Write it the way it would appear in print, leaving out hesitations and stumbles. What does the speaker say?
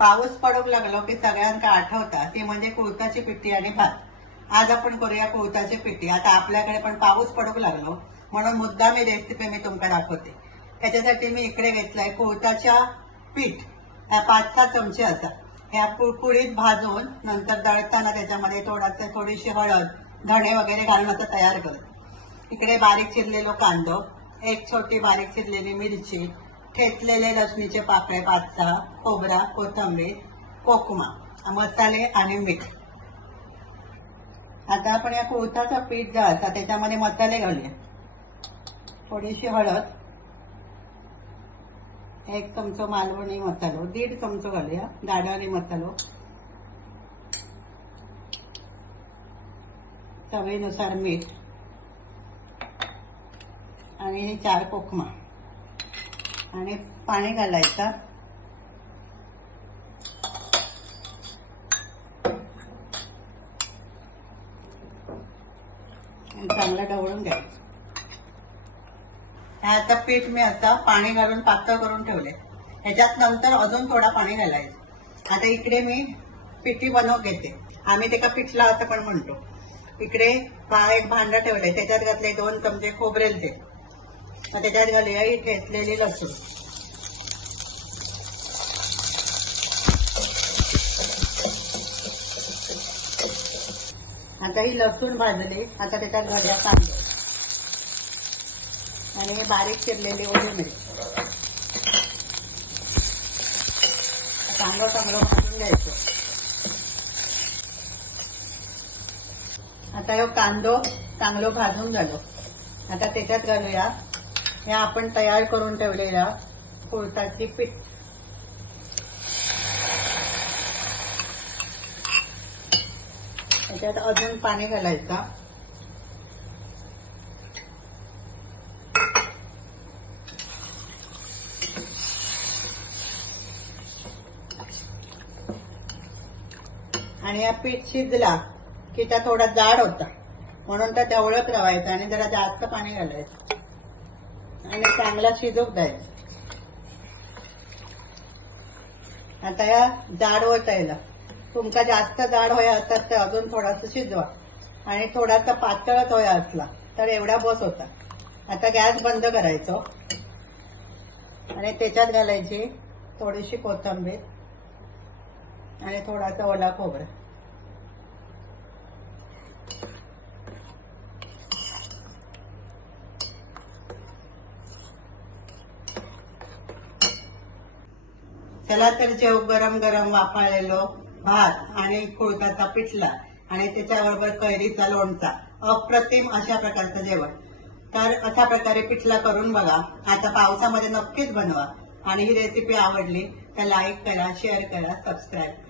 पाऊस पडूक लागलो की सगळ्यांका आठवता ती म्हणजे कुळथाची पिठी आणि भात. आज आपण करूया कुळथाची पिठी. आता आपल्याकडे पण पाऊस पडूक लागलो म्हणून मुद्दाम ही रेसिपी मी तुमका दाखवते. त्याच्यासाठी मी इकडे घेतलाय कुळथाच्या पीठ. 5-6 चमचे असा. ह्या कुळकुळीत भाजून नंतर दळताना त्याच्यामध्ये थोडीशी हळद, धणे वगैरे घालून आता तयार करत. इकडे बारीक चिरलेलो कांदो, एक छोटी बारीक चिरलेली मिरची, ठेचलेले लसणीचे पाकळे 5-6, खोबरा, कोथिंबीर, कोकमा, मसाले आणि मीठ. आता आपण या कुळथाचा पीठ जो असा त्याच्यामध्ये मसाले घालूया. थोडीशी हळद, 1 चमचो मालवणी मसालो, 1.5 चमचो घालूया दाडवणी मसालो, चवीनुसार मीठ आणि 4 कोकमा आणि पाणी घालायचं. चांगलं ढवळून घ्यायचं. आता पीठ मी असं पाणी घालून पातळ करून ठेवले. ह्याच्यात नंतर अजून थोडा पाणी घालायचं. आता इकडे मी पिठी बनवून घेते. आम्ही त्याला पिठला असं पण म्हणतो. इकडे एक भांडं ठेवलंय, त्याच्यात घातले 2 चमचे खोबरेल तेल. मग त्याच्यात घालूया ही ठेचलेली लसूण. आता ही लसूण भाजली. आता त्याच्यात घालूया कांदे आणि बारीक चिरलेली ओली मिरची. कांदा चांगलं भाजून घ्यायचं. आता हे कांदो चांगलं भाजून झालो. आता त्याच्यात घालूया या आपण तयार करून ठेवलेल्या कुळथाची पीठ. त्याच्यात अजून पाणी घालायचं. आणि या पीठ शिजला की त्या थोडा जाड होता म्हणून त्या ढवळत राहायचं आणि जरा जास्त पाणी घालायचं आणि चांगला शिजूक द्यायचं. आता या जाड होत यायला. तुमका जास्त जाड होया असतात तर अजून थोडासा शिजवा आणि थोडासा पातळच होया असला तर एवढा बस होता. आता गॅस बंद करायचो आणि त्याच्यात घालायची थोडीशी कोथिंबीर आणि थोडासा ओला खोबरा. चला तर जेव गरम गरम वाफाळलेलो भात आणि कुळथाचा पिठला आणि त्याच्याबरोबर कैरीचा लोणचा. अप्रतिम अशा प्रकारचं जेवण. तर अशा प्रकारे पिठला करून बघा. आता पावसामध्ये नक्कीच बनवा आणि ही रेसिपी आवडली तर लाईक करा, शेअर करा, सबस्क्राईब करा.